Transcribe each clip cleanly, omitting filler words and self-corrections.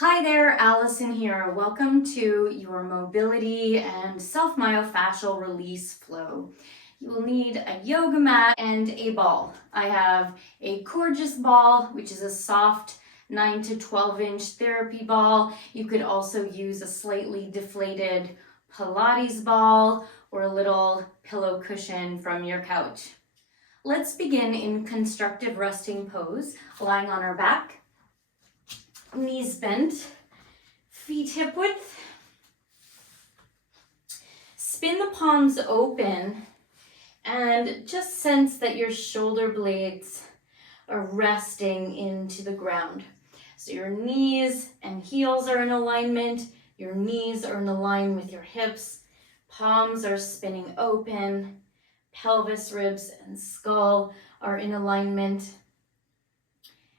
Hi there, Alyson here. Welcome to your mobility and self-myofascial release flow. You will need a yoga mat and a ball. I have a gorgeous ball, which is a soft 9 to 12 inch therapy ball. You could also use a slightly deflated Pilates ball or a little pillow cushion from your couch. Let's begin in constructive resting pose, lying on our back. Knees bent, feet hip width. Spin the palms open and just sense that your shoulder blades are resting into the ground. So your knees and heels are in alignment, your knees are in line with your hips, palms are spinning open, pelvis, ribs, and skull are in alignment.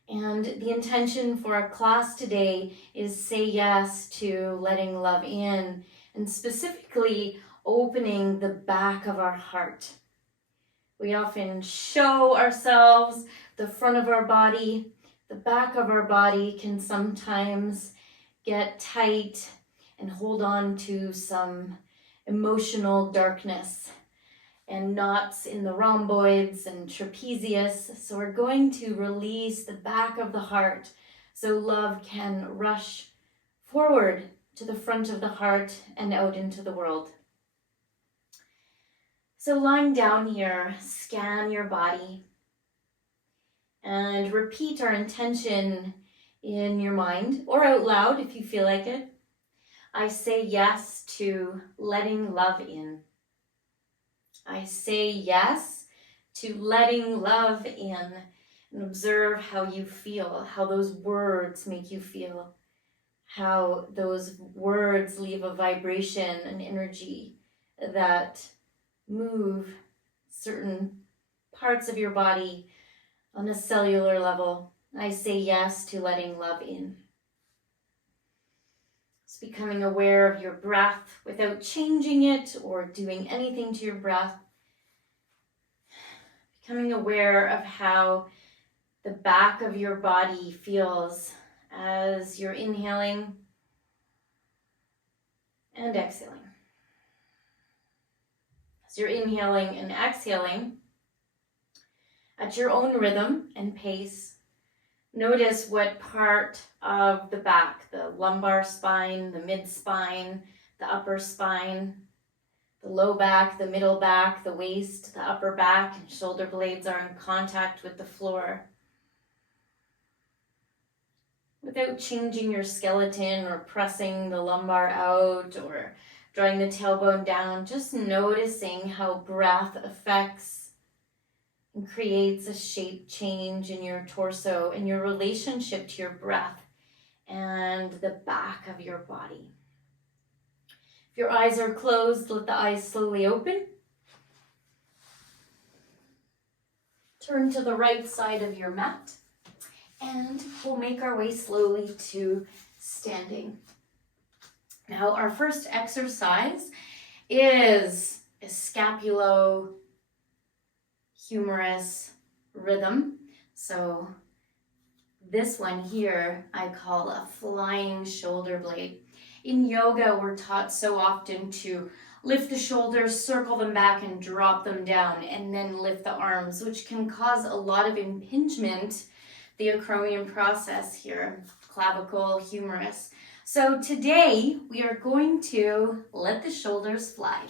And the intention for our class today is say yes to letting love in, and specifically opening the back of our heart. We often show ourselves the front of our body. The back of our body can sometimes get tight and hold on to some emotional darkness and knots in the rhomboids and trapezius. So we're going to release the back of the heart so love can rush forward to the front of the heart and out into the world. So lying down here, scan your body and repeat our intention in your mind or out loud if you feel like it. I say yes to letting love in. I say yes to letting love in, and observe how you feel, how those words make you feel, how those words leave a vibration, an energy that move certain parts of your body on a cellular level. I say yes to letting love in. Becoming aware of your breath without changing it or doing anything to your breath. Becoming aware of how the back of your body feels as you're inhaling and exhaling. As you're inhaling and exhaling at your own rhythm and pace, notice what part of the back, the lumbar spine, the mid-spine, the upper spine, the low back, the middle back, the waist, the upper back, and shoulder blades are in contact with the floor. Without changing your skeleton or pressing the lumbar out or drawing the tailbone down, just noticing how breath affects and creates a shape change in your torso and your relationship to your breath and the back of your body. If your eyes are closed, let the eyes slowly open. Turn to the right side of your mat, and we'll make our way slowly to standing. Now, our first exercise is a scapulo humerus rhythm. So this one here I call a flying shoulder blade. In yoga, we're taught so often to lift the shoulders, circle them back, and drop them down, and then lift the arms, which can cause a lot of impingement, the acromion process here, clavicle, humerus. So today we are going to let the shoulders fly.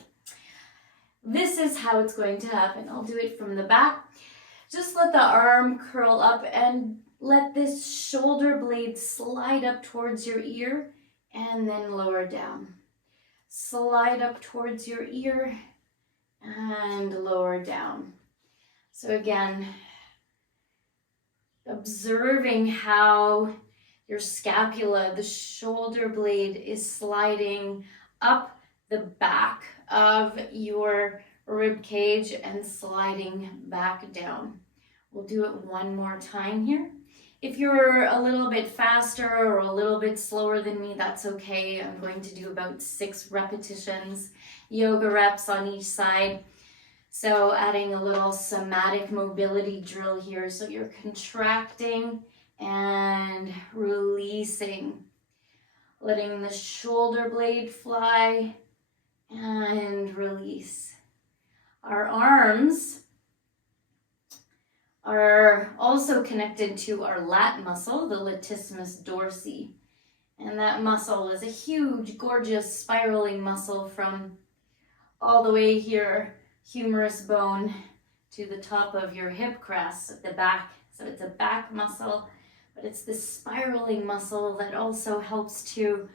This is how it's going to happen. I'll do it from the back. Just let the arm curl up and let this shoulder blade slide up towards your ear and then lower down. Slide up towards your ear and lower down. So again, observing how your scapula, the shoulder blade, is sliding up the back of your rib cage and sliding back down. We'll do it one more time here. If you're a little bit faster or a little bit slower than me, that's okay. I'm going to do about 6 repetitions, yoga reps on each side. So adding a little somatic mobility drill here. So you're contracting and releasing. letting the shoulder blade fly and release. Our arms are also connected to our lat muscle, the latissimus dorsi. And that muscle is a huge, gorgeous, spiraling muscle from all the way here, humerus bone, to the top of your hip crest at the back. So it's a back muscle, but it's this spiraling muscle that also helps to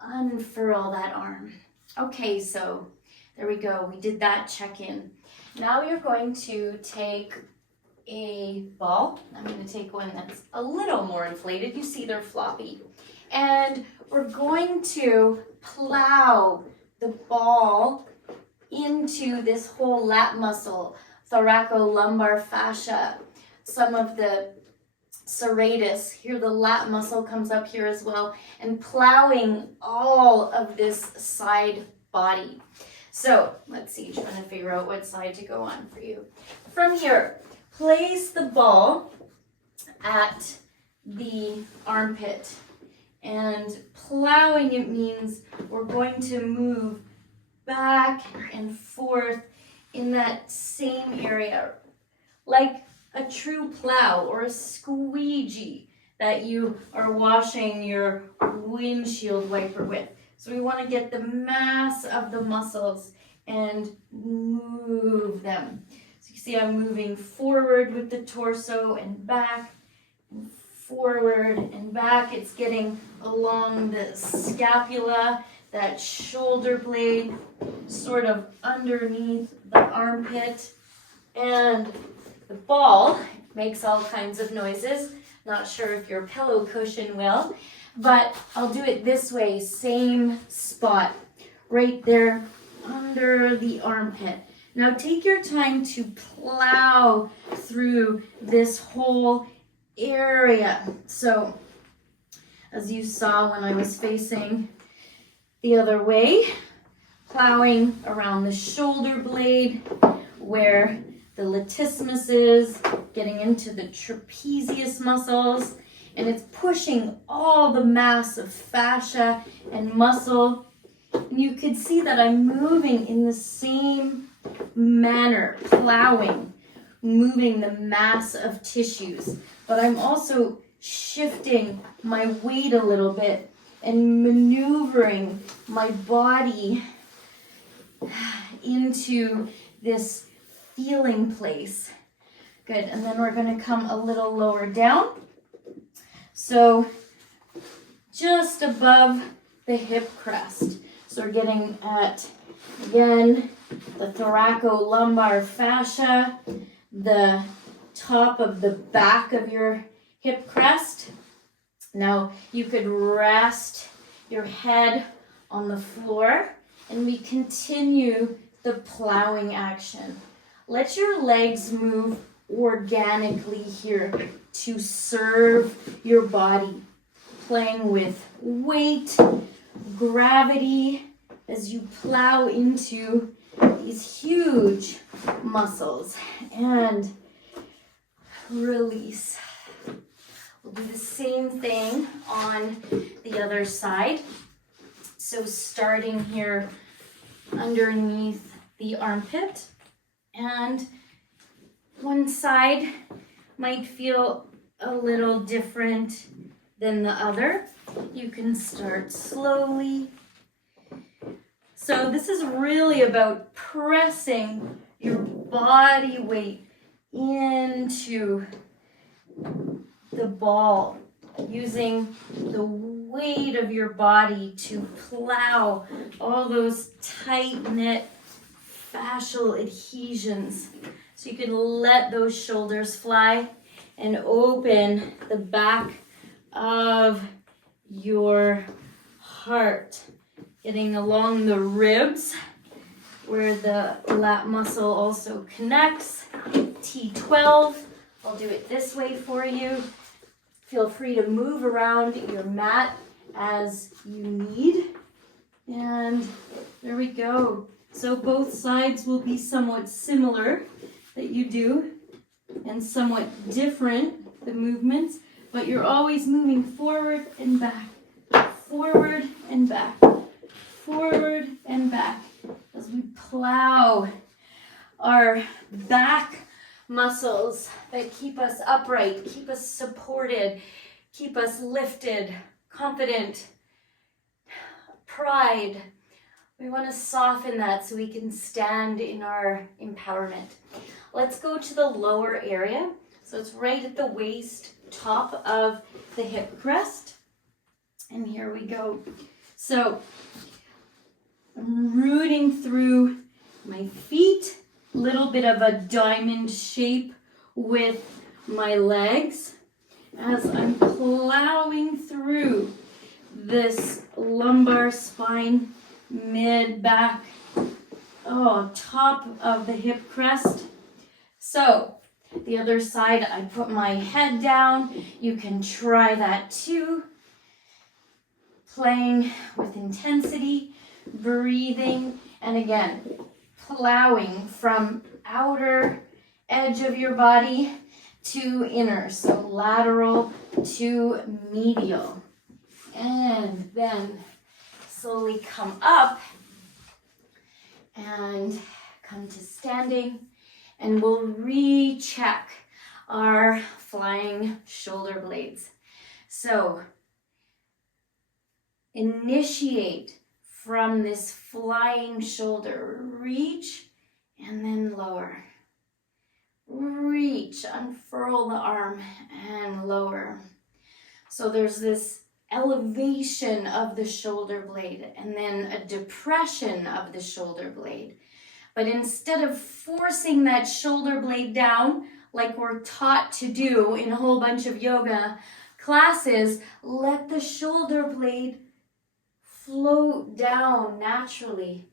unfurl that arm. Okay, so there we go. We did that check-in. Now you're going to take a ball. I'm going to take one that's a little more inflated. You see they're floppy. And we're going to plow the ball into this whole lat muscle, thoracolumbar fascia, some of the serratus. Here the lat muscle comes up here as well, and plowing all of this side body. So let's see, trying to figure out what side to go on for you. From here, place the ball at the armpit. And plowing, it means we're going to move back and forth in that same area, like a true plow or a squeegee that you are washing your windshield wiper with. So we want to get the mass of the muscles and move them. So you see I'm moving forward with the torso and back, and forward and back. It's getting along the scapula, that shoulder blade, sort of underneath the armpit. And the ball makes all kinds of noises. Not sure if your pillow cushion will, but I'll do it this way, same spot, right there under the armpit. Now take your time to plow through this whole area. So as you saw when I was facing the other way, plowing around the shoulder blade where the latissimus is, getting into the trapezius muscles, and it's pushing all the mass of fascia and muscle. And you can see that I'm moving in the same manner, plowing, moving the mass of tissues, but I'm also shifting my weight a little bit and maneuvering my body into this feeling place. Good, and then we're going to come a little lower down. So just above the hip crest. So we're getting at, again, the thoracolumbar fascia, the top of the back of your hip crest. Now you could rest your head on the floor and we continue the plowing action. Let your legs move organically here to serve your body, playing with weight, gravity as you plow into these huge muscles and release. We'll do the same thing on the other side. So starting here underneath the armpit, and one side might feel a little different than the other. You can start slowly. So this is really about pressing your body weight into the ball, using the weight of your body to plow all those tight-knit fascial adhesions. So you can let those shoulders fly and open the back of your heart, getting along the ribs where the lat muscle also connects. T12. I'll do it this way for you. Feel free to move around your mat as you need. And there we go. So both sides will be somewhat similar that you do and somewhat different, the movements, but you're always moving forward and back, forward and back, forward and back as we plow our back muscles that keep us upright, keep us supported, keep us lifted, confident, pride. We want to soften that so we can stand in our empowerment. Let's go to the lower area. So it's right at the waist, top of the hip crest. And here we go. So I'm rooting through my feet, little bit of a diamond shape with my legs as I'm plowing through this lumbar spine, mid back, top of the hip crest. So the other side, I put my head down. You can try that too. Playing with intensity, breathing, and again, plowing from outer edge of your body to inner, so lateral to medial. And then slowly come up and come to standing, and we'll recheck our flying shoulder blades. So initiate from this flying shoulder, reach and then lower. Reach, unfurl the arm and lower. So there's this elevation of the shoulder blade and then a depression of the shoulder blade. But instead of forcing that shoulder blade down like we're taught to do in a whole bunch of yoga classes, let the shoulder blade float down naturally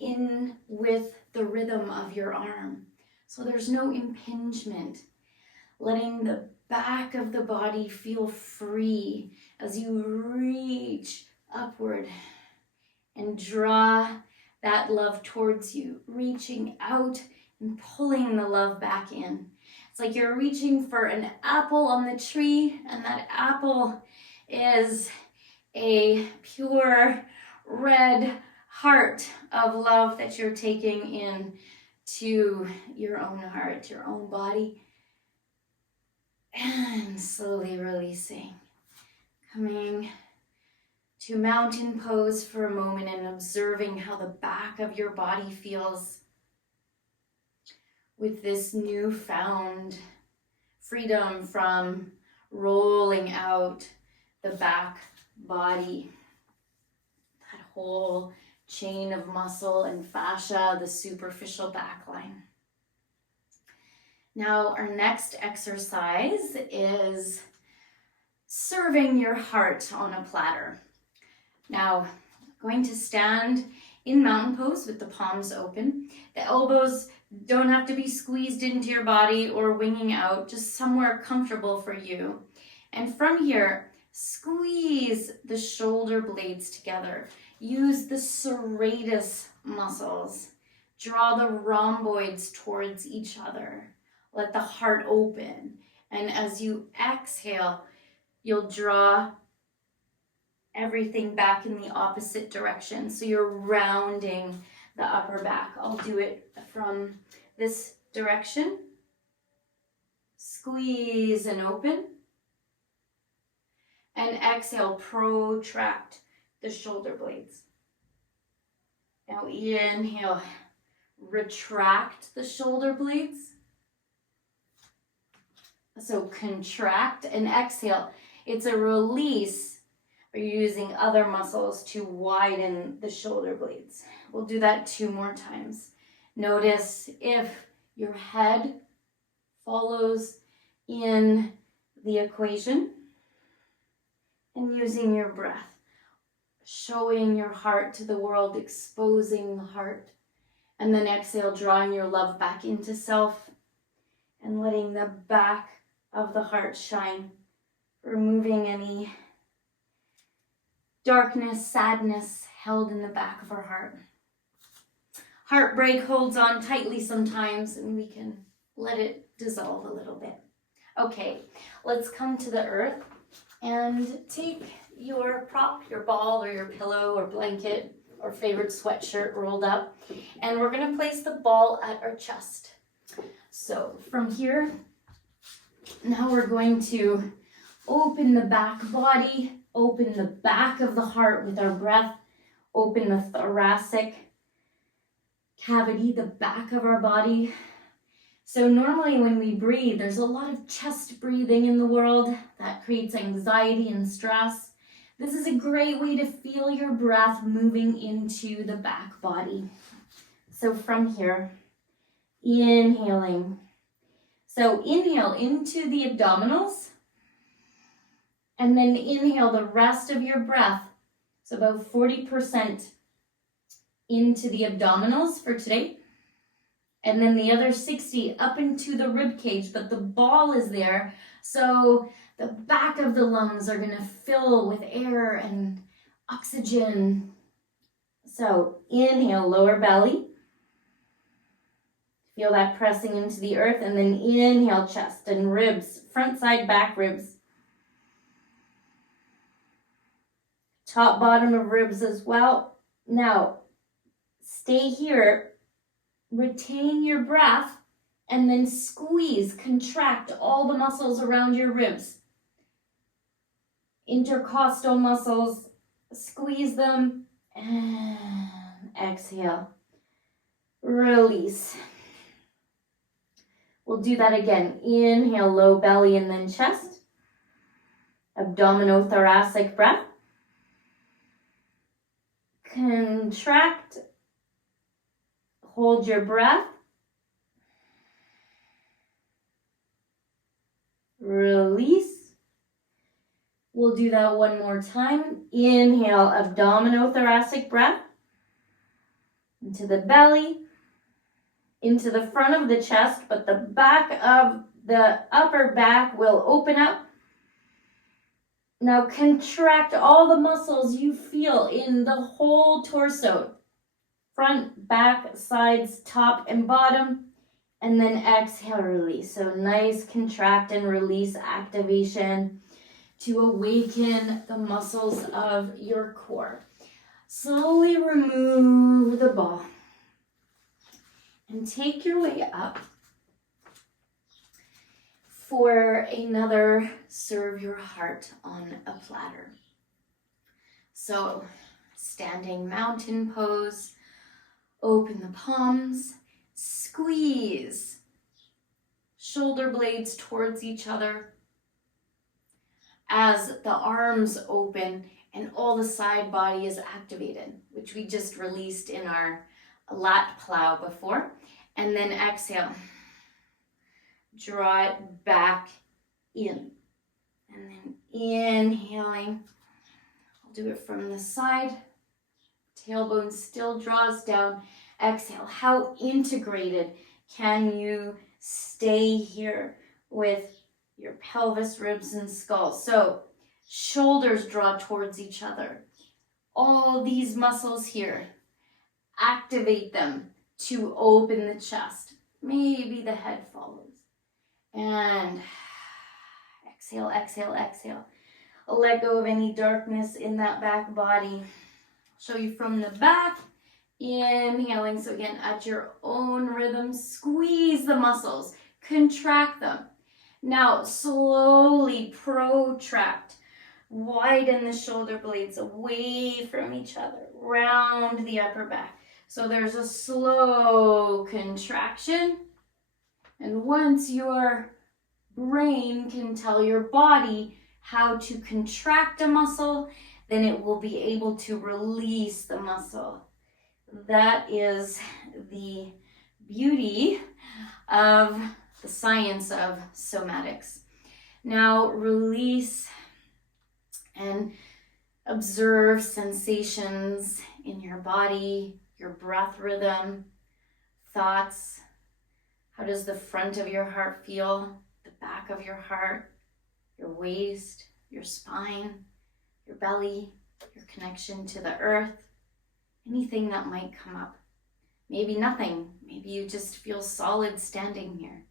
in with the rhythm of your arm. So there's no impingement. Letting the back of the body feel free as you reach upward and draw that love towards you, reaching out and pulling the love back in. It's like you're reaching for an apple on the tree, and that apple is a pure red heart of love that you're taking in to your own heart, your own body. And slowly releasing. Coming to mountain pose for a moment and observing how the back of your body feels with this newfound freedom from rolling out the back body. That whole chain of muscle and fascia, the superficial back line. Now, our next exercise is serving your heart on a platter. Now, going to stand in mountain pose with the palms open. The elbows don't have to be squeezed into your body or winging out, just somewhere comfortable for you. And from here, squeeze the shoulder blades together. Use the serratus muscles. Draw the rhomboids towards each other. Let the heart open. And as you exhale, you'll draw everything back in the opposite direction. So you're rounding the upper back. I'll do it from this direction. Squeeze and open. And exhale, protract the shoulder blades. Now inhale, retract the shoulder blades. So contract and exhale. It's a release. Or you're using other muscles to widen the shoulder blades. We'll do that 2 more times. Notice if your head follows in the equation and using your breath, showing your heart to the world, exposing the heart. And then exhale, drawing your love back into self and letting the back of the heart shine, removing any darkness, sadness held in the back of our heart. Heartbreak holds on tightly sometimes, and we can let it dissolve a little bit. Okay, let's come to the earth. And take your prop, your ball or your pillow or blanket or favorite sweatshirt rolled up, and we're going to place the ball at our chest. So from here, now we're going to open the back body, open the back of the heart with our breath, open the thoracic cavity, the back of our body. So normally when we breathe, there's a lot of chest breathing in the world that creates anxiety and stress. This is a great way to feel your breath moving into the back body. So from here, inhaling. So inhale into the abdominals, and then inhale the rest of your breath. So about 40% into the abdominals for today. And then the other 60 up into the rib cage, but the ball is there. So the back of the lungs are going to fill with air and oxygen. So inhale, lower belly. Feel that pressing into the earth, and then inhale, chest and ribs, front, side, back ribs. Top, bottom of ribs as well. Now, stay here, retain your breath, and then squeeze, contract all the muscles around your ribs. Intercostal muscles, squeeze them, and exhale. Release. We'll do that again. Inhale, low belly and then chest. Abdominothoracic breath. Contract. Hold your breath. Release. We'll do that one more time. Inhale, abdominothoracic breath. Into the belly. Into the front of the chest, but the back of the upper back will open up. Now contract all the muscles you feel in the whole torso. Front, back, sides, top, and bottom. And then exhale, release. So nice contract and release activation to awaken the muscles of your core. Slowly remove the ball. And take your way up for another serve your heart on a platter. So, standing mountain pose, open the palms, squeeze shoulder blades towards each other as the arms open and all the side body is activated, which we just released in our lat plow before. And then exhale. Draw it back in. And then inhaling. I'll do it from the side. Tailbone still draws down. Exhale. How integrated can you stay here with your pelvis, ribs, and skull? So shoulders draw towards each other. All these muscles here. Activate them to open the chest. Maybe the head follows. And exhale, exhale, exhale. Let go of any darkness in that back body. Show you from the back. Inhaling. So again, at your own rhythm, squeeze the muscles. Contract them. Now, slowly protract. Widen the shoulder blades away from each other. Round the upper back. So there's a slow contraction. And once your brain can tell your body how to contract a muscle, then it will be able to release the muscle. That is the beauty of the science of somatics. Now release and observe sensations in your body, your breath rhythm, thoughts. How does the front of your heart feel? The back of your heart, your waist, your spine, your belly, your connection to the earth, anything that might come up. Maybe nothing. Maybe you just feel solid standing here.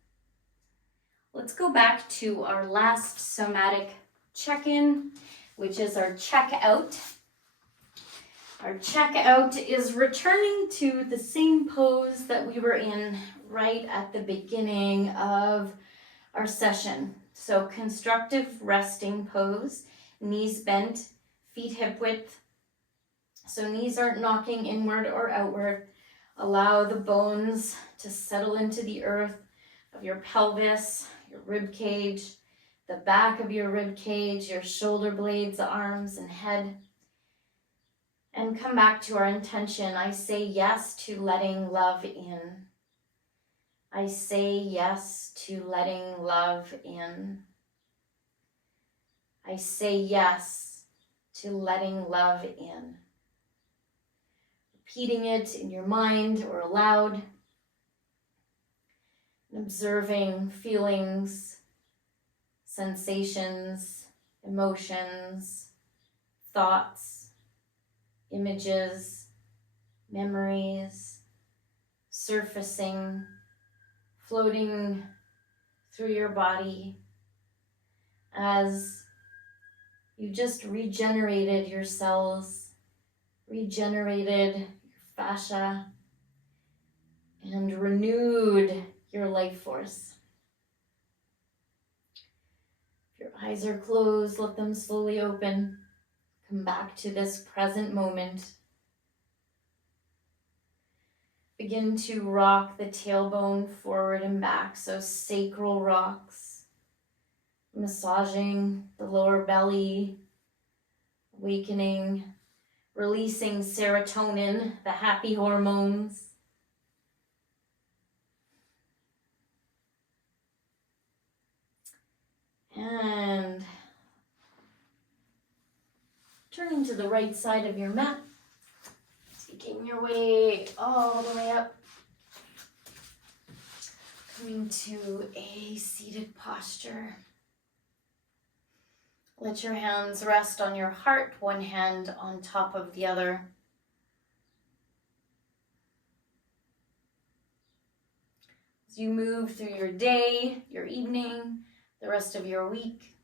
Let's go back to our last somatic check-in, which is our check-out. Our check-out is returning to the same pose that we were in right at the beginning of our session. So constructive resting pose, knees bent, feet hip width. So knees aren't knocking inward or outward. Allow the bones to settle into the earth of your pelvis, your rib cage, the back of your rib cage, your shoulder blades, arms, and head. And come back to our intention. I say yes to letting love in. I say yes to letting love in. I say yes to letting love in. Repeating it in your mind or aloud. And observing feelings, sensations, emotions, thoughts, images, memories, surfacing, floating through your body as you just regenerated your cells, regenerated your fascia, and renewed your life force. If your eyes are closed, let them slowly open. Come back to this present moment. Begin to rock the tailbone forward and back, so sacral rocks, massaging the lower belly, awakening, releasing serotonin, the happy hormones. And turning to the right side of your mat, taking your way all the way up, coming to a seated posture. Let your hands rest on your heart, one hand on top of the other. As you move through your day, your evening, the rest of your week,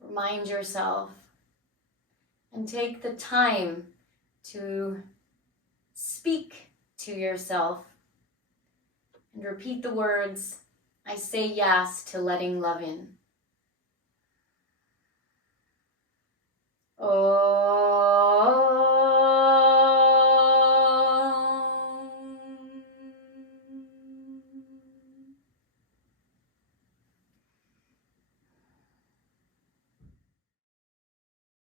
remind yourself and take the time to speak to yourself and repeat the words, I say yes to letting love in. Oh.